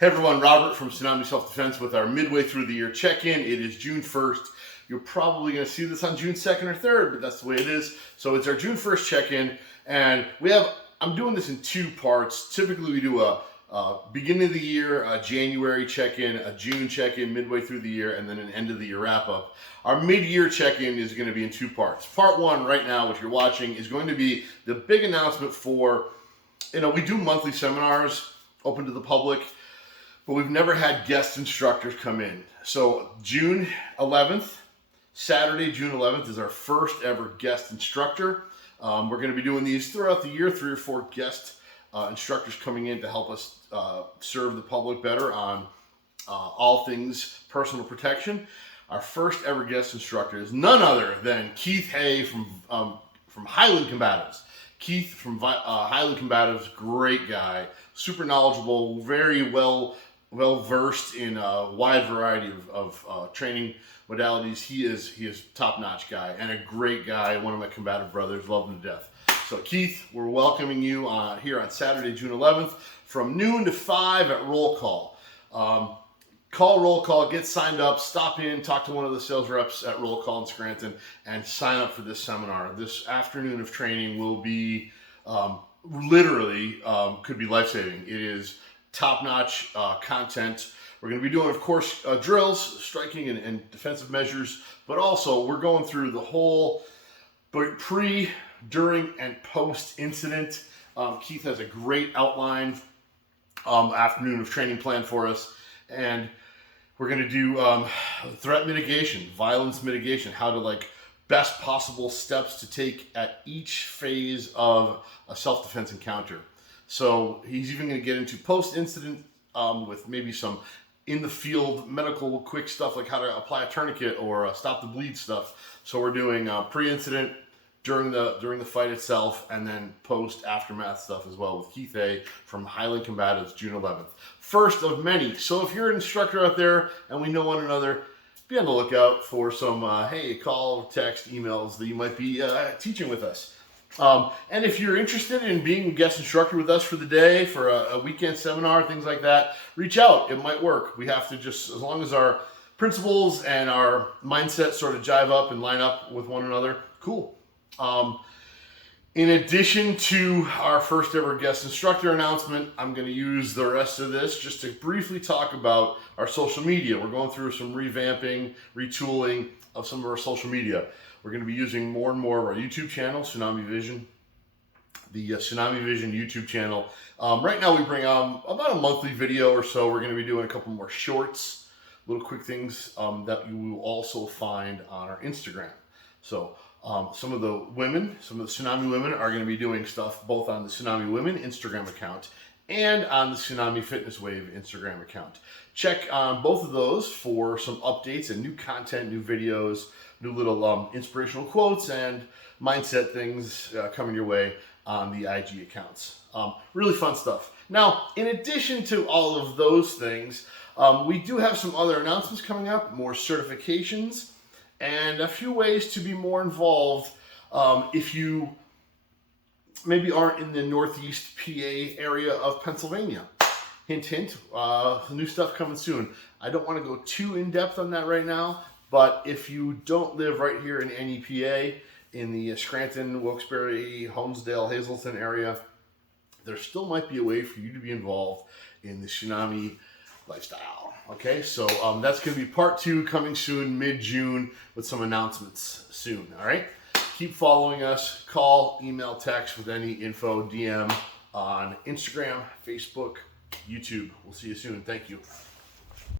Hey everyone, Robert from Tsunami Self-Defense with our midway through the year check-in. It is June 1st. You're probably going to see this on June 2nd or 3rd, but that's the way it is. So it's our June 1st check-in, and I'm doing this in two parts. Typically we do a beginning of the year, a January check-in, a June check-in midway through the year, and then an end of the year wrap-up. Our mid-year check-in is going to be in two parts. Part one right now, which you're watching, is going to be the big announcement for, we do monthly seminars open to the public, but we've never had guest instructors come in. So June 11th, Saturday, June 11th is our first ever guest instructor. We're going to be doing these throughout the year, 3 or 4 guest instructors coming in to help us serve the public better on all things personal protection. Our first ever guest instructor is none other than Keith Hay from Highland Combatives. Keith from Highland Combatives, great guy, super knowledgeable, very well versed in a wide variety of training modalities. He is top-notch guy and a great guy, one of my combative brothers, love him to death. So Keith, we're welcoming you here on Saturday, June 11th from noon to 5 at Roll Call. Call Roll Call, get signed up, stop in, talk to one of the sales reps at Roll Call in Scranton, and sign up for this seminar. This afternoon of training will be literally could be life-saving. It is top-notch content. We're going to be doing, of course, drills, striking and defensive measures, but also we're going through the whole pre, during, and post-incident. Keith has a great outline afternoon of training planned for us, and we're going to do threat mitigation, violence mitigation, how to best possible steps to take at each phase of a self-defense encounter. So he's even going to get into post-incident with maybe some in-the-field medical quick stuff like how to apply a tourniquet or stop the bleed stuff. So we're doing pre-incident, during the fight itself, and then post-aftermath stuff as well with Keith A. from Highland Combatives, June 11th. First of many. So if you're an instructor out there and we know one another, be on the lookout for some, call, text, emails that you might be teaching with us. And if you're interested in being a guest instructor with us for the day, for a weekend seminar, things like that, reach out. It might work. We have to just, as long as our principles and our mindset sort of jive up and line up with one another, cool. In addition to our first ever guest instructor announcement, I'm going to use the rest of this just to briefly talk about our social media. We're going through some revamping, retooling of some of our social media. We're going to be using more and more of our YouTube channel, Tsunami Vision, the Tsunami Vision YouTube channel. Right now we bring about a monthly video or so. We're going to be doing a couple more shorts, little quick things that you will also find on our Instagram. So some of the Tsunami women are going to be doing stuff both on the Tsunami Women Instagram account and on the Tsunami Fitness Wave Instagram account. Check on both of those for some updates and new content, new videos, new little inspirational quotes and mindset things coming your way on the IG accounts. Really fun stuff. Now, in addition to all of those things, we do have some other announcements coming up, more certifications, and a few ways to be more involved if you maybe aren't in the Northeast PA area of Pennsylvania. Hint, hint, new stuff coming soon. I don't want to go too in-depth on that right now, but if you don't live right here in NEPA, in the Scranton, Wilkes-Barre, Holmesdale, Hazleton area, there still might be a way for you to be involved in the Tsunami lifestyle. Okay, so that's going to be part 2 coming soon, mid-June, with some announcements soon. All right, keep following us. Call, email, text with any info, DM on Instagram, Facebook, YouTube. We'll see you soon. Thank you.